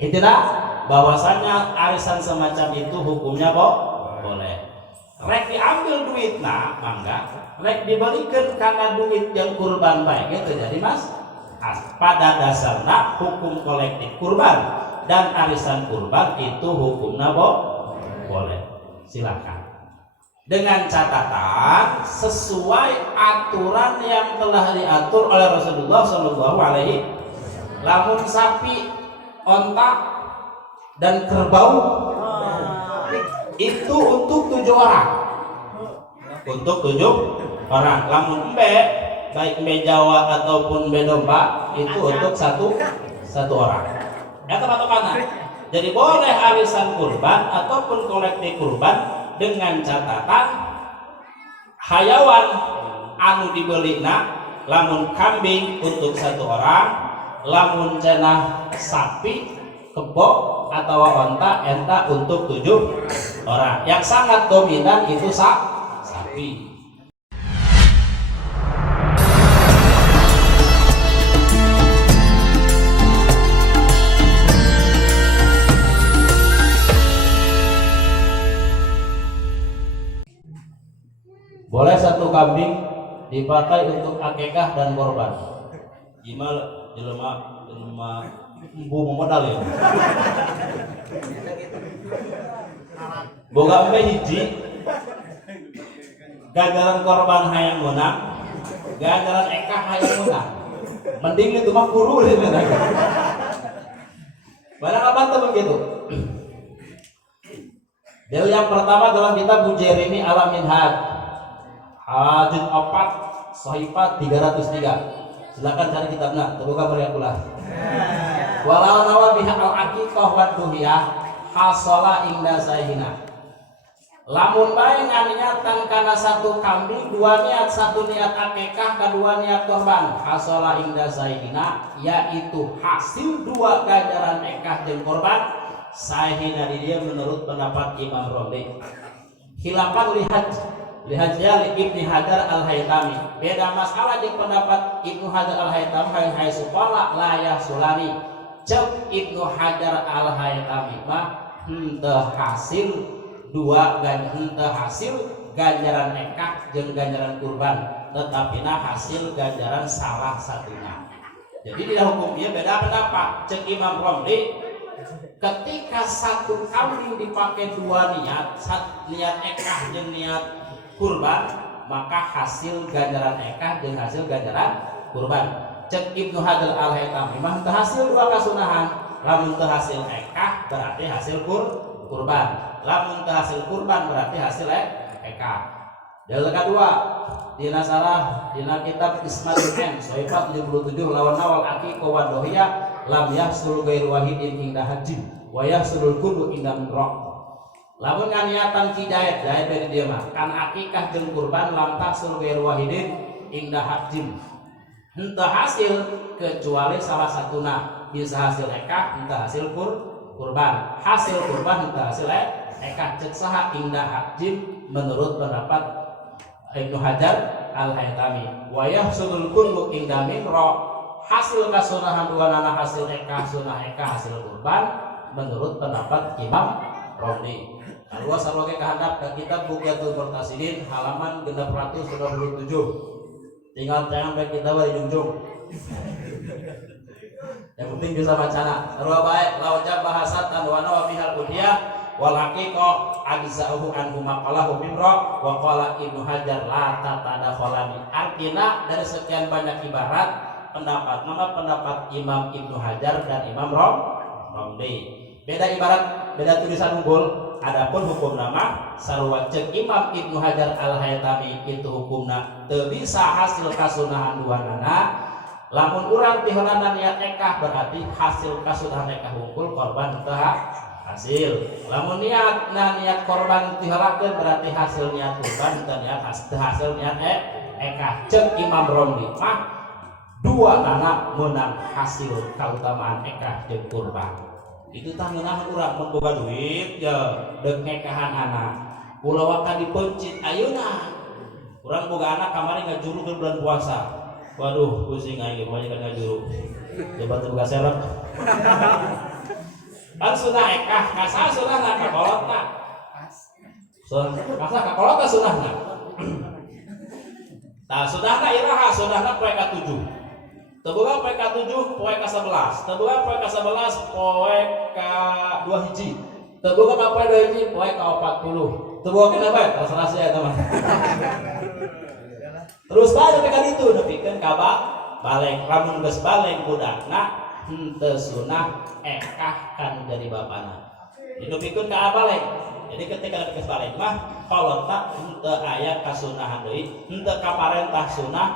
Itulah bahwasanya arisan semacam itu hukumnya boleh. Rek diambil duitna mangga, rek dibalikan karena duit yang kurban baik gitu. Jadi mas, pada dasarnya hukum kolektif kurban dan arisan kurban itu hukumnya boleh. Silakan. Dengan catatan sesuai aturan yang telah diatur oleh Rasulullah Shallallahu Alaihi Wasallam. Lamun sapi, onta, dan kerbau itu untuk 7 orang. Untuk 7 orang. Lamun embe, baik embe Jawa ataupun embe domba itu untuk satu orang. Ya teman-teman. Jadi boleh arisan kurban ataupun kolektif kurban dengan catatan hayawan anu dibelina lamun kambing untuk 1 orang, lamun cenah sapi, kebo atau onta enta untuk 7 orang. Yang sangat dominan itu sapi. Boleh 1 kambing dipakai untuk akikah dan korban. Gimana jelema embu modal ya. Boga embe hiji ganjaran korban hayang menang, ganjaran ekah hayang menang. Mending itu mah kuru gitu. Barang apa tuh begitu? Dalil yang pertama dalam kitab Bujairimi Al-Minhaj Hadits 4 Sahifah 303. Silakan cari kitabnya, terbuka beriakulah. Walau nawa biha al-aqiqah wa duhiyah hasala inda sayhina. Lamun bae nganiatan kana 1 kambing, 2 niat, 1 niat akikah, kedua niat korban, hasala inda sayhina, yaitu hasil 2 ganjaran ekah jeung korban. Sayhina dia menurut pendapat Imam Romli. Khilafan lihat Ibnu Hajar Al-Haytami. Beda masalah di pendapat Ibnu Hajar Al-Haytami hay supala layah sulani. Cek Ibnu Hajar Al-Haytami mah henteu hasil 2 hasil ganjaran ekah jeung ganjaran kurban, tetapi hasil ganjaran salah satunya. Jadi di hukumnya beda pendapat. Cek Imam Romli, ketika 1 kambing dipakai 2 niat, niat ekah jeung niat kurban, maka hasil ganjaran ekah dan hasil ganjaran kurban. Cek Ibnu Hajar Al-Haytami mah hasil 2 kasunahan. Lamun teu hasil ekah berarti hasil kurban. Lamun teu hasil kurban berarti hasil ekah. Dalil kedua dina sarah dina kitab Ismail N Sahifah 77 lawan nawal aqiqah wa dohiyah lam yahsul ghairu wahidin inda hajim wa yahsulul kullu inda muraq. Lamun nganiatan kidayat dari dia mah kan akikah jeung kurban lam tahsul ghairu wahidin inda hajim. Henteu hasil kecuali salah satuna, bisa hasil ekah, henteu hasil kurban. Hasil kurban henteu hasil ekah. Cek saha inda hajim menurut pendapat Ibnu Hajar Al-Haytami. Wa yahsulul kullu inda minra. Hasil kasunahan 2 nana hasil ekah, sunah ekah, hasil kurban menurut pendapat Imam Romli. Luas salawake kehandap ke kitab Bughyatul Muqtasidin halaman 627. Tinggal jangan baik kita bari jungjung. Yang penting bisa bacana. Sarua bae lawajab bahasatan wa nawa bihal udiyah wal haqiqah ajza'uhu anhu maqalahu bimra wa qala Ibnu Hajar la tatadakhalani. Artinya dari sekian banyak ibarat pendapat Imam Ibnu Hajar dan Imam Romli. Beda ibarat, beda tulisan unggul. Adapun hukum nama sarua cek Imam Ibnu Hajar Al-Haytami itu hukumna teu bisa hasil kasunahan 2 nana. Lamun urang tiheulana niat ekah berarti hasil kasunahan ekah hungkul korban teu hasil. Lamun niat korban tiheulakeun berarti hasil niat kurban teu hasil niat ekah. Cek Imam Romli mah 2 nana menang hasil kautamaan ekah jeung kurban. Itu tah ngeunah urang mun boga duit ya deuk nikahan anak ulah waka dipencit ayeuna urang boga anak kamari ngajuru ke bulan puasa. Waduh pusing aing mah kan ngajuru coba teu boga serep kan sunah ekah kasa sunah na kakolot na kasa kakolot na sunah na nah sunah na iraha sunah na poe ka-7 tebuga poe ka-7 poe ka-11 tebuga poe ka-11 poe ka-2 hiji tebuga ka poe 2 hiji poe ka-40 tebuga kenapa terserah saya teman terus bae ka ditu nepikeun ka balik lamun geus balik budakna henteu sunah ekah kan jadi bapana didupikeun ka balik jadi ketika geus balik mah kolotna henteu aya kasunahan deui henteu kaparentah sunah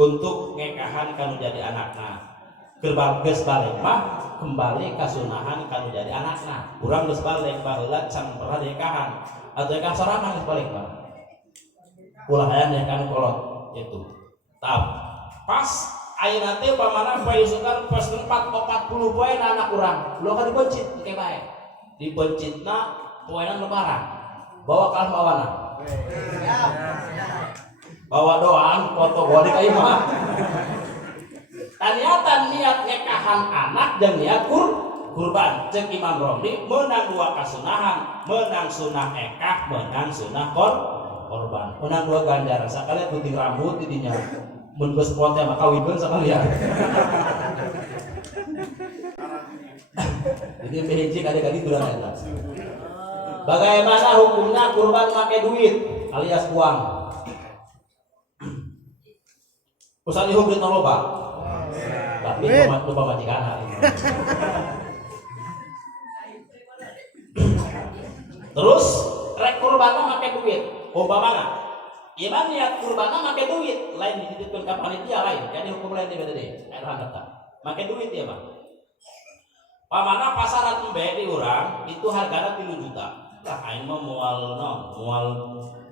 untuk ngekahan kanu jadi anakna keur geus balik mah kembali kasunahan kanu jadi anakna urang geus balik baheula can pernah nikahan atau nikah sorangan geus balik mah ulah aya nikah kolot itu pas ayeuna teh pamana poe usukan pas 40 poe anak urang lo kan dibencit ke bae dibencitna poenan lebaran bawa ka bawana bawa doang foto gede ka imah taniatan niat nikahan anak jeung niat kurban jeung Imam Romli meunang 2 kasunahan meunang sunah ekah meunang sunah korban meunang 2 ganjaran sakalian putih rambut di dinya mun geus pote mah kawinkeun sakalian. Jadi behiji kali-kali durang eta. Bagaimana hukumnya kurban make duit alias uang? Usaha dihukum duit loba. Tapi lupa majikan. Terus rek kurban make duit. Umpamana iman niat kurbanna make duit lain dititipkeun ka panitia lain jadi hukum lain di beda deui aya handap make duit ya Bang pamana pasaran embe di urang itu hargana 3 juta lah aing mah moal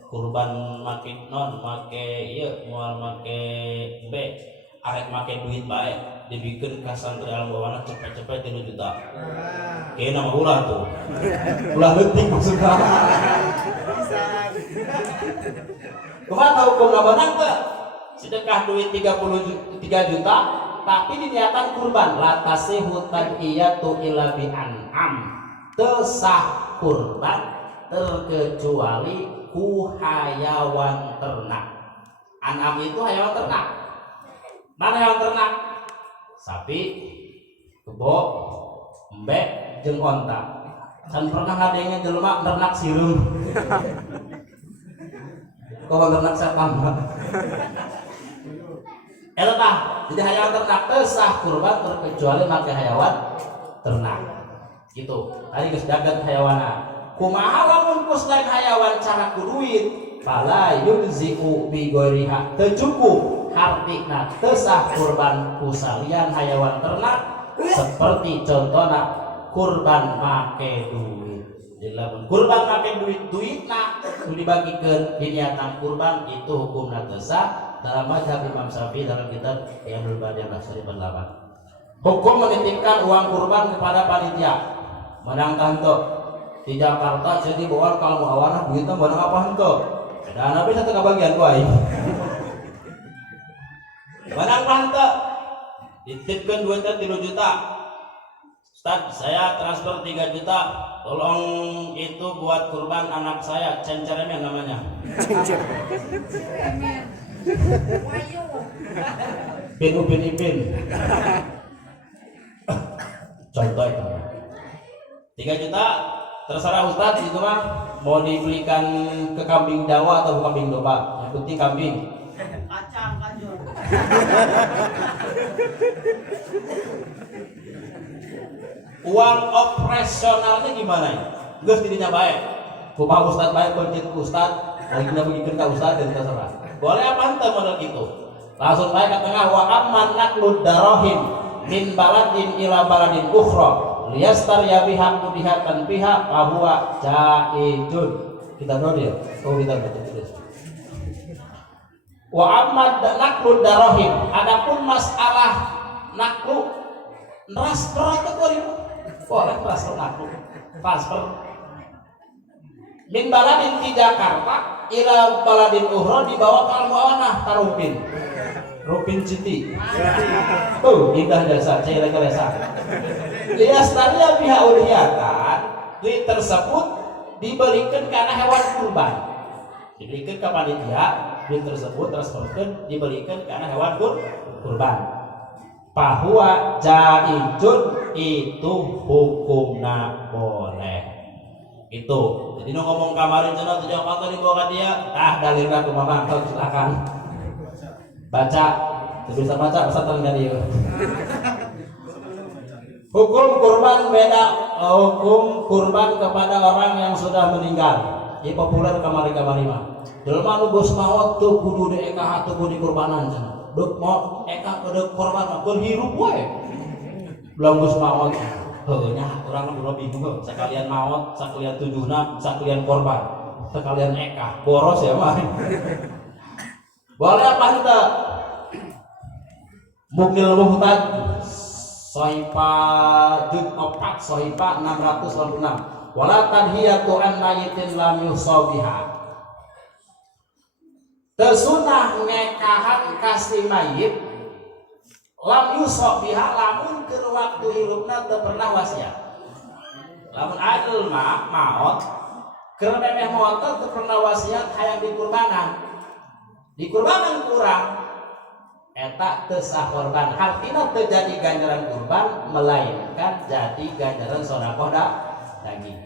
kurban make ieu moal make embe arek make duit bae dibikeun ka santri alam bawana cepet-cepet 3 juta kayaknya nama ulah tuh ulah leutik maksudna kumaha hukum nabanang teh sedekah duit 3 juta tapi diniatan kurban latasihu tadiyatu ila bi an'am teu sah kurban terkecuali ku hayawan ternak an'am itu hayawan ternak mana hayawan ternak sapi kebo embe jeung onta can pernah ngadenge jelema ternak sireum kau ternak setan eta tah jadi hayawan ternak teh sah kurban terkecuali make hayawan ternak gitu tadi geus dagang hayawana kumaha lamun ku selain hayawan cara ku duit fala yujzi'u bi ghairiha teu cukup hartina teu sah kurban ku salian hayawan ternak seperti contohna kurban make duit lamun kurban make duitna dibagikeun diniatan kurban itu hukumna teu sah dalam mazhab Imam Syafi'i dalam kitab yang berbeda Sharif Al-Laban. Hukum menitipkan uang kurban kepada panitia. Menang henteu di Jakarta jadi bawa kalau mau awanah duitna menang apa henteu. Dan nabi satu kabagian ku aing. Menang henteu dititipkeun duitna 3 juta. Ustaz, saya transfer 3 juta, tolong itu buat kurban anak saya, cenceremen namanya. Upin Ipin. Contoh itu. 3 juta, terserah Ustaz itu mah mau dibelikan ke kambing Jawa atau kambing domba, yang penting kambing. Kacang, kajur. Uang operasionalnya gimana ya? Geus dirinya baik. Kumaha Ustaz baik pencit ku Ustaz, lagi nabigikeun ka Ustaz dan terserah. Boleh apa henteu model gitu? Langsung baik ka tengah wa amman naqlud darahim min baladin ila baladin ukhra liyastariya biha mudihatan biha fa huwa jaizun. Kita doa dia. Oh kita baca terus. Wa amman naqlud darahim adapun masalah naqlu transfer itu boleh transfer min baladin di Jakarta ila baladin ukhra dibawa ke Al-Mu'awanah Rupin Citi indah jasa cewek kelesa Liastaria biha udhiyatan, duit tersebut diberikan karena hewan kurban. Diberikan ke panitia, duit tersebut transportkan diberikan karena hewan kurban. Bahwa jaizun itu hukumna boleh. Itu. Jadi nu ngomong kamarin cenah tujuh kata dibawa ke dia, dalilna kumaha silakan. Baca. Bisa baca pesan tadi. Hukum kurban beda. Hukum kurban kepada orang yang sudah meninggal. Ini populer kamari-kamari mah. Jelema nu geus maot teu kudu diekah teu kudu dikurbanan cenah. Dek mau ekah kudu korban mah keur hirup we. Belum geus maot. Heuh nya urang mah bingung sekalian maot, sekalian tujuhna, sekalian korban, sekalian ekah. Boros ya mah. Boleh apa henteu? Mukmil muhtad Sohipa juz 4 Sohipa 686 wala tadhiyatu an mayitin lam yusabiha. Tesunah ngekahan kasih mayit lam yusabiha lamun keur waktu hirupna teu pernah wasiat. Lamun adil mah maot keur memeh maot teu pernah wasiat hayang dikurbanan. Dikurbanan kurang eta teu sah korban, artina teu jadi ganjaran kurban melainkan jadi ganjaran sedekah daging.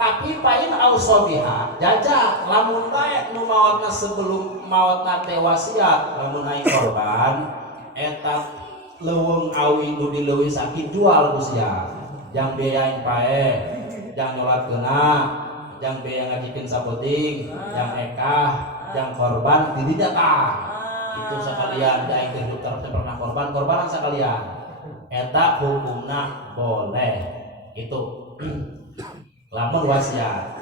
Tapi pain ausobiha jajak lamun bae nu maotna sebelum maotna teh wasiat lamun aya korban eta leuweung awi nu dileuwih sakit jual sia. Jang beayain pae, jang nyolatkeuna, jang beaya ngajikeun sapoting, jang ekah, jang korban di dinya tah. Itu sekalian daing teh pernah korbanan sekalian eta hukumna boleh itu lamun wasiat.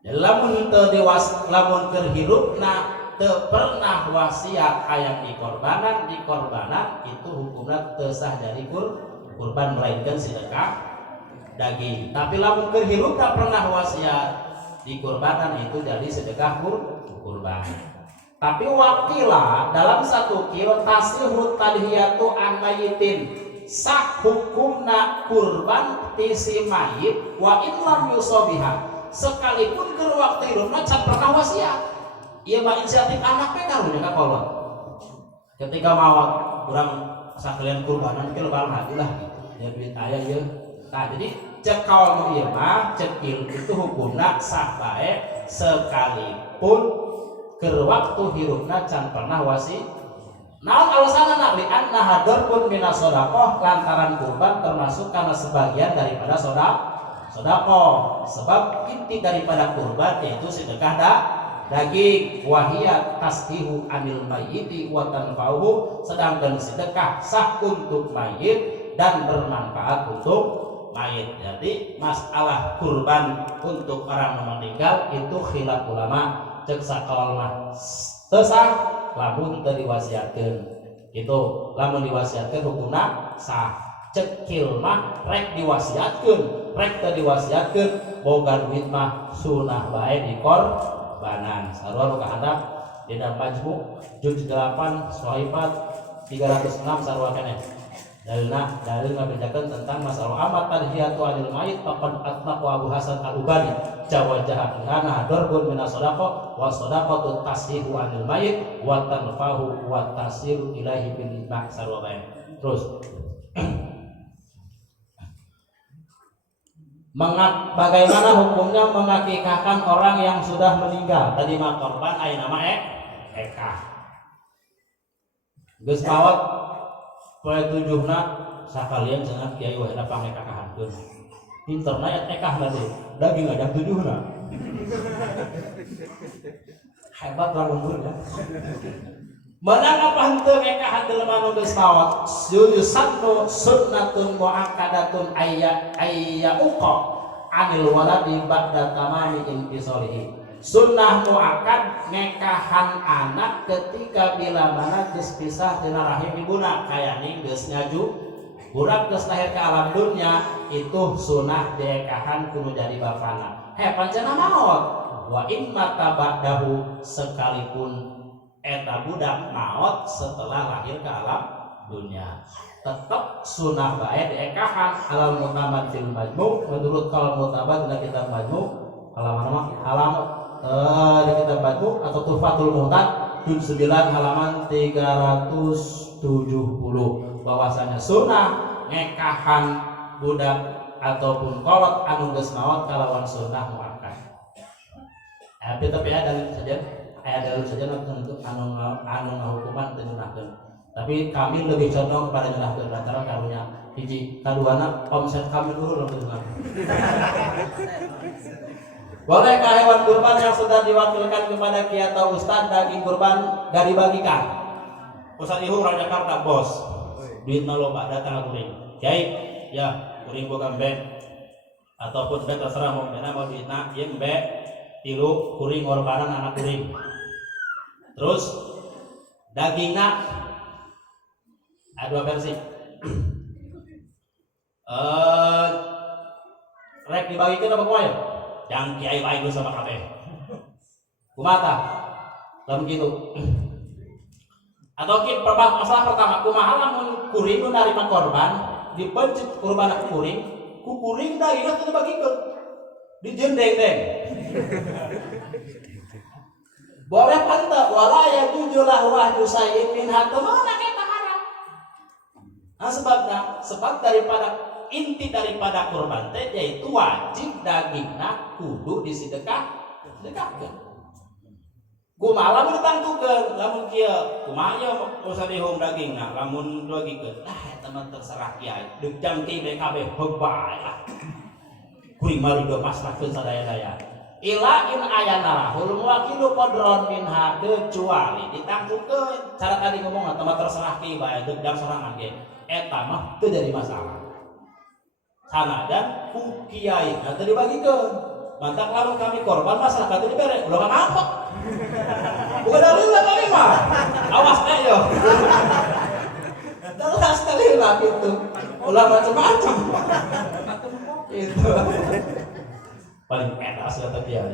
Lamun teu lamun keur hirupna teu pernah wasiat hayang dikorbanan itu hukumna teu sah jadi kurban melainkan sedekah daging. Tapi lamun keur hirupna pernah wasiat dikorbanan itu jadi sedekah kurban. Tapi wakila dalam satu kilo tasihut tadhiyatu an mayitin sah hukumna kurban tisi mayit wa in lam yusabiha sekalipun keur waktu hirupna can pernah wasiat. Ieu mah inisiatif anak teh karunya ka kolot. Ketika maot urang sakalian kurbanan ke lebaran hadilah gitu. Ya duit aya ieu. Nah, jadi cek kaul nu ieu mah cekil itu hukumna sah bae sekalipun keur waktu hirupna can pernah wasi. Naon alasanna li anna hadarun minas shadaqah lantaran kurban termasuk karena sebagian daripada sedekah. Sebab inti daripada kurban yaitu sedekah daging wahiyat tasdihu anil mayyiti wa tanfa'uhu, sedangkan sedekah sah untuk mayit dan bermanfaat untuk mayit. Jadi masalah kurban untuk orang meninggal itu khilaf ulama. Cek sakal mah teu sah lamun teu diwasiatkeun. Itu lamun diwasiatkeun hukumna sah. Cekil mah rek diwasiatkeun, rek teu diwasiatkeun boga duit mah sunah bae dikorbanan. Sarua nu kahandap dina majmu juz 8 Sohifat 306 sarua keneh. Dalil ngabedakeun tentang masalah amat tadhiyatu anil mayit faqad atlaqa Abu Hasan Al-Ubani jawajaha hana darbun minas shadaqah wa shadaqatu tasihu anil mayit wa tanfahu wa tasiru ilaihi bil mahsar wa bain. Terus bagaimana hukumnya mengakikahkan orang yang sudah meninggal? Tadi mah korban aya nama ekah. Geus maot poe tujuhna sakalian cenah kiai wae pangekakahankeun. Pinterna ekahna teh daging ada tujuhna. Hebat lah umur ya. Menang apa henteu ekahan teu lemah nu geus maot. Yusannu sunnatun muakkadatun ayya uqa anil waladi ba'da tamami intisarihi. Sunnah muakkad ngekahan anak ketika bila mana geus pisah tina rahim ibuna kayani geus ngaju budak geus lahir ke alam dunya itu sunnah diekahan kudu jadi bapana. Pancana maot wa in mata ba'dahu sekalipun eta budak maot setelah lahir ke alam dunya. tetap sunnah bae diekahan alal mutamad fil majmu' menurut kaul mutamad di kitab majmu' di kitab majmu' atau Tuhfatul Muhtad juz 9 halaman 370 bahwasanya sunnah ngekahan budak ataupun kolot anu geus maot kalawan sunnah muakkad. Tapi ada dalil saja untuk anu ngahukuman teu nyunahkeun. Tapi kami lebih condong kepada nyunahkeun lantaran karunya hiji kaduana omset kami dulu lebih nyunah. Bolehkah hewan kurban yang sudah diwakilkan kepada kiai atau ustaz daging kurban gak dibagikan? Ustaz Ihung Raja Jakarta bos, duitna loba datang kuring. Kiai, ya kuring boga embe ataupun embe terserah mau bena mau duitna ieu embe tilu kuring ngorbanan anak kuring. Terus dagingna ada dua versi. Rek dibagikan apa kumaha? Yang kiai baik dulu sama kabeh. Kumata? Lamun gitu. Atau masalah pertama, kumaha lamun kuring nu narima korban dipencet kurban kuring, ku kuring dagingna teu dibagikeun. Dijendeng-deng. Boleh pantau wala ya tujulah wahyu sayyid min hatamana kita haram. Nah sebab daripada inti daripada kurban teh yaitu wajib dagingna kudu disedekahkeun. Kumaha lamun ditangtukeun lamun kieu kumaha ya usah dihong dagingna lamun dibagikeun. Eta mah terserah kiai. Deuk jangki BKB hebae lah. Kuring mari do maslakeun sadaya-daya. Ila in ayana hul muwakilu qadron minha kecuali ditangtukeun. Cara tadi ngomong mah terserah kiai bae deuk jang sorangan ge. Eta mah teu jadi masalah. Sanajan ku kiai teu dibagikeun. Mantap lamun kami korban masyarakat teu dibere. Ulah apa? Bukan dalil kami mah. Awas teh yo. Dalil sekali lah gitu. Ulah macam-macam. Itu. Paling enak sudah dia.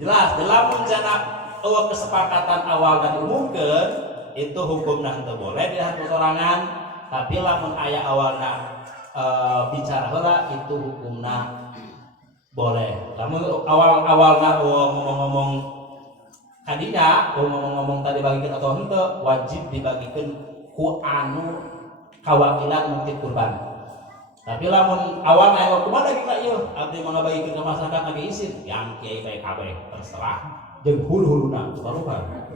Jelas dalam rencana kesepakatan awal dan diumumkan itu hukumnya teu boleh dihatur sorangan, tapi lamun aya awalna bicara heula itu hukumna boleh. Lamun awalna ngomong-ngomong kadinya, ngomong-ngomong tadi bagikan atau henteu wajib dibagikeun ku anu kawakilan mungkin kurban. Tapi lamun awal aya kumaha dagingna ieu abdi mangga bagikeun ka masyarakat lagi isin yang kiai bae kabeh terserah jeung hulu-huluna barukan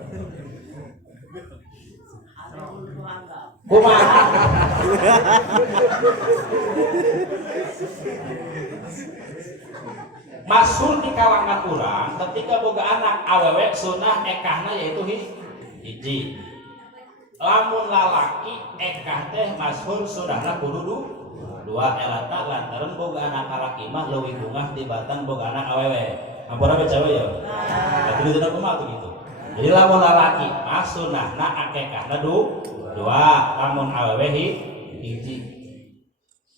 kumaha masul di kalangan urang ketika boga anak awewe sunah ekahna yaitu hiji lamun lalaki ekah teh masul sunahna kudu dua elata lantaran boga anak laki mah leuwih bungah tibatan boga anak awewe. Ampura be cewek ya. Tapi itu kumaha tuh gitu. Jadi lamun lalaki mah sunahna akekahna dua, lamun awewe hiji.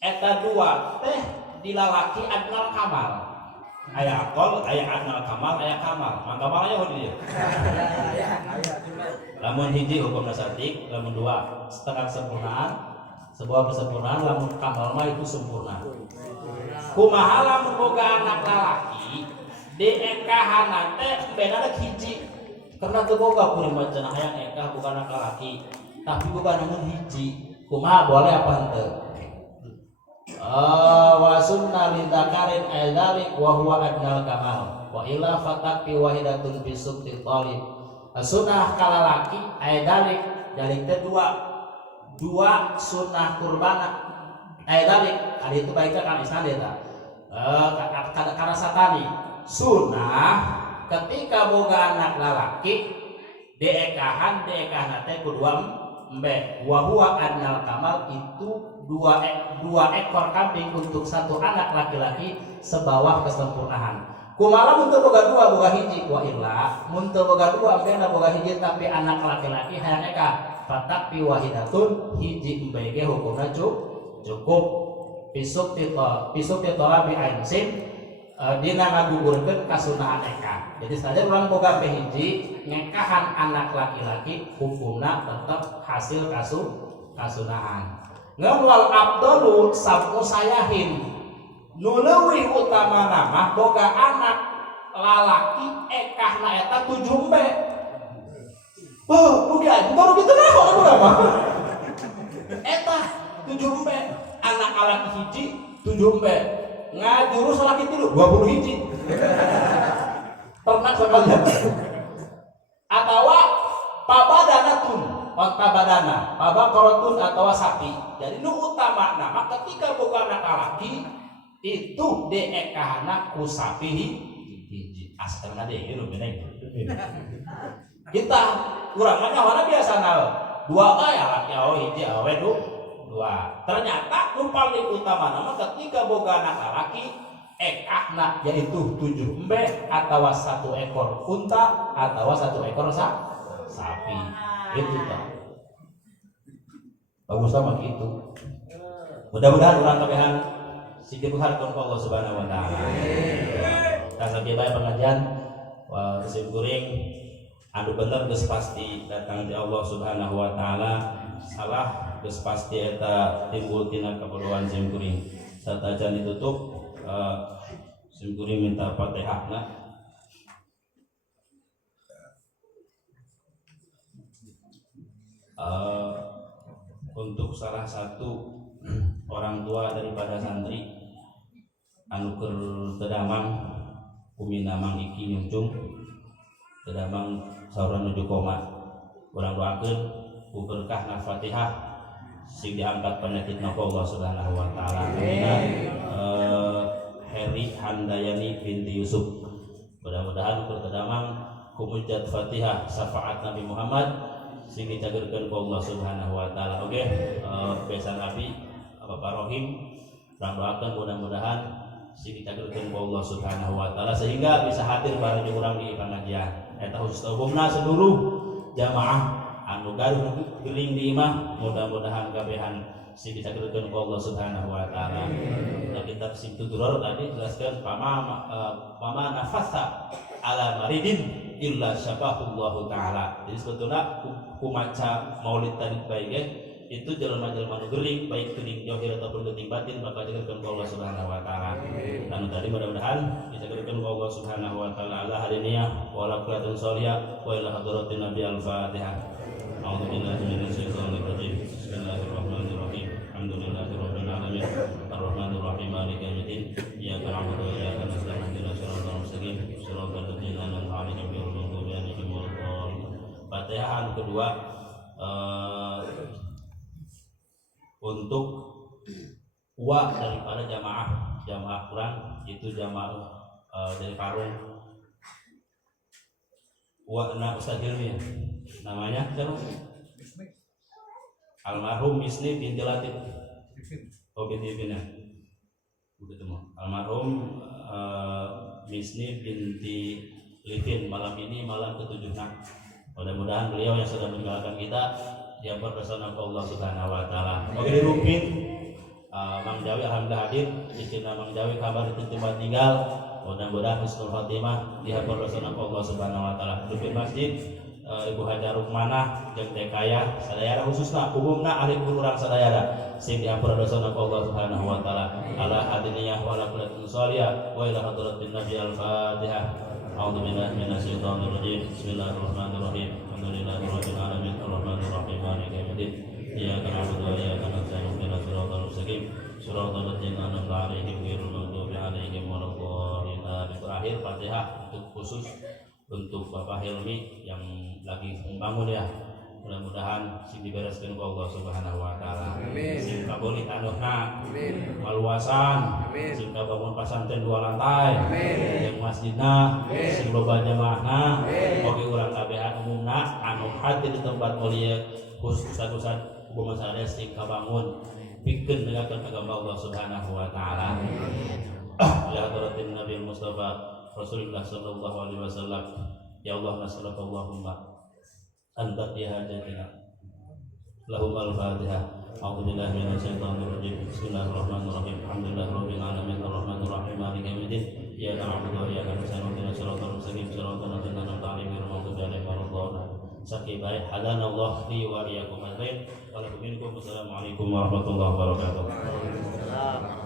Eta dua teh di lalaki adnal kamal. Aya akol, aya adnal kamal, aya kamal. Mangga kamalnya hodi dia. Lamun hiji hukumna sadik, lamun dua setengah sempurnaan. Sebuah kesempurnaan lamun kamal mah itu sempurna. Kumaha lamun boga anak lalaki diekahan teh beda hiji. Karena teu boga kuring macana hayang ekah bukan anak lalaki, tapi boga namun hiji. Kumaha boleh apa henteu? Wa sunna lidakarin aidzalik wa huwa adnal kamal. Wa illa fataqi wahidatun fi subti talib. Sunnah kalalaki aidzalik dalik teh dua sunnah kurbana dalik kali itu baiknya kan isnan eta karena satani sunnah ketika boga anak lalaki diekahan teh kudua embe wa huwa adnal kamal itu dua ekor kambing untuk satu anak laki-laki sebawah kesempurnaan. Kumaha mun teu boga dua boga hiji wa illa mun teu boga dua bena boga hiji tapi anak laki-laki hayang eka fatak wahidatun hiji embege hukumna cukup pisuk titola bi ainsin dina ngagugurkeun kasunahan eka. Jadi saja urang boga hiji ngekahan anak laki-laki hukumna tetap hasil kasunahan. Ngamwal abdalu sab'u sayahin. Nu leuwih utamana mah boga anak lalaki ekahna eta 7 embe. Oh, bukan, baru gitu nah kok apa? Eta 7 embe, anak laki hiji 7 embe. Ngajurus laki tilu 20 hiji. Pernah sekalian. Atawa pabadanatun, pabadana, pabakorotun atawa sapi. Jadi nu utama nama ketika boga anak laki itu deekahna ku sapi hiji. Asalna deui nu beda itu. Kita kurang mah nyawana biasana 2 ya laki awe hiji awe 2. Ternyata nu paling utama nama ketika boga anak laki ekahna yaitu 7 embe atawa 1 ekor unta atawa 1 ekor sapi. Itu tah. Bagus sama gitu. Mudah-mudahan orang kabehan sikit berharga kepada Allah Subhanahu wa taala. Kita sampai bae pengajian sim kuring anu bener geus pasti datang di Allah Subhanahu wa taala, salah geus pasti eta timbul tina kaperluan sim kuring. Satajan ditutup sim kuring minta Fatihahna. Untuk salah satu orang tua daripada santri anu keur tedamang kuminamang iki nyungcung tedamang saura nuju koma urang doakeun ku berkahna Fatihah sing diangkat penyakitna ku Allah Subhanahu wa taala. Heri Handayani binti Yusuf, mudah-mudahan keur tedamang ku mujad Fatihah syafaat Nabi Muhammad sing dicagerkeun ku Allah Subhanahu wa taala. Oke, besan Nabi Bapak Rohim urang doakeun mudah-mudahan sing dicagerkeun ku Allah Subhanahu wa taala sehingga bisa hadir bareng urang di pengajian. Eta khusus umumna seluruh jamaah anu gaduh geuling di imah, mudah-mudahan kabehan sing dicagerkeun ku Allah Subhanahu wa taala. Nah, kitab Simtudur tadi jelaskan pama nafasa ala maridin illa syafahullahu taala. Jadi sebetulnya kumaca maulid tadi baik itu jelema-jelema nu geuling baik geuling zahir ataupun geuling batin bakal dicagerkeun ku Allah Subhanahu wa taala. Dan tadi mudah-mudahan dicagerkeun ku Allah Subhanahu wa taala ala hadiniyah wa ala kullatin sholihah wa ila hadratin nabi al-fatihah. A'udzu billahi minasyaitonir rajim. Bismillahirrahmanirrahim. Alhamdulillahirabbil alamin. Arrahmanir rahim maliki yaumiddin. Iyyaka na'budu wa iyyaka nasta'in. Ihdinas siratal mustaqim. Shiratal ladzina an'amta 'alaihim ghairil maghdubi 'alaihim waladdallin. Fatihah kedua untuk daripada jamaah kurang itu jamaah dari Parung Ustaz Hilmi ya? Namanya siapa? Almarhum Misni binti Latif. Oh binti Bina. Udah temu. Almarhum Misni binti Livin malam ini malam ke-7. Mudah-mudahan beliau yang sudah meninggalkan kita dia berpersona ke Allah Subhanahu wa taala. Oke dirupin Mang Jawi alhamdulillah hadir. Istilah Mang Jawi kabar itu tempat tinggal. Mudah-mudahan husnul khotimah dia berpersona ke Allah Subhanahu wa taala. Rupin masjid Ibu Hajar Rukmanah jeung Dekaya sadayana khususna umumna ahli urang sadayana sing dihampura dosana ku Allah Subhanahu wa taala. Ala hadiniyah wa ala kullatin sholihah wa ila hadratin nabi al-fatihah. A'udzu billahi minasyaitonir rajim. Bismillahirrahmanirrahim. Alhamdulillahirabbil alamin arrahmanir rahim maliki yaumiddin. Iyyaka na'budu wa iyyaka nasta'in. Ihdinas siratal mustaqim. Siratal ladzina an'amta 'alaihim ghairil maghdubi 'alaihim waladdallin. Terakhir Fatihah untuk khusus untuk Bapak Hilmi yang lagi membangun ya. Mudah-mudahan sing dibereskeun ku Allah Subhanahu wa taala. Sing kabulih anuhna. Maluasan. Sing kabangun pasantren 2 lantai. Yang masjidna, sing loba jamaahna, oge urang kabehan umumna anu hadir di tempat mulia khusus ustad-ustad umpama sadaya sing kabangun pikeun negakeun agama Allah Subhanahu wa taala. Ya hadratin Nabi Mustafa Rasulullah sallallahu alaihi wasallam. Ya Allah nas'aluka Allahumma anta hajatina lahum al-fatihah. A'udzu billahi minasyaitonir rajim. Bismillahirrahmanirrahim. Alhamdulillahirabbil alamin arrahmanir rahim maliki yaumiddin. Iyyaka na'budu wa iyyaka nasta'in. Ihdinas siratal mustaqim. Siratal ladzina an'amta 'alaihim ghairil maghdubi 'alaihim waladdallin. Sakit baik. Hadanallah li wa iyyakum ajmain. Assalamualaikum warahmatullahi wabarakatuh.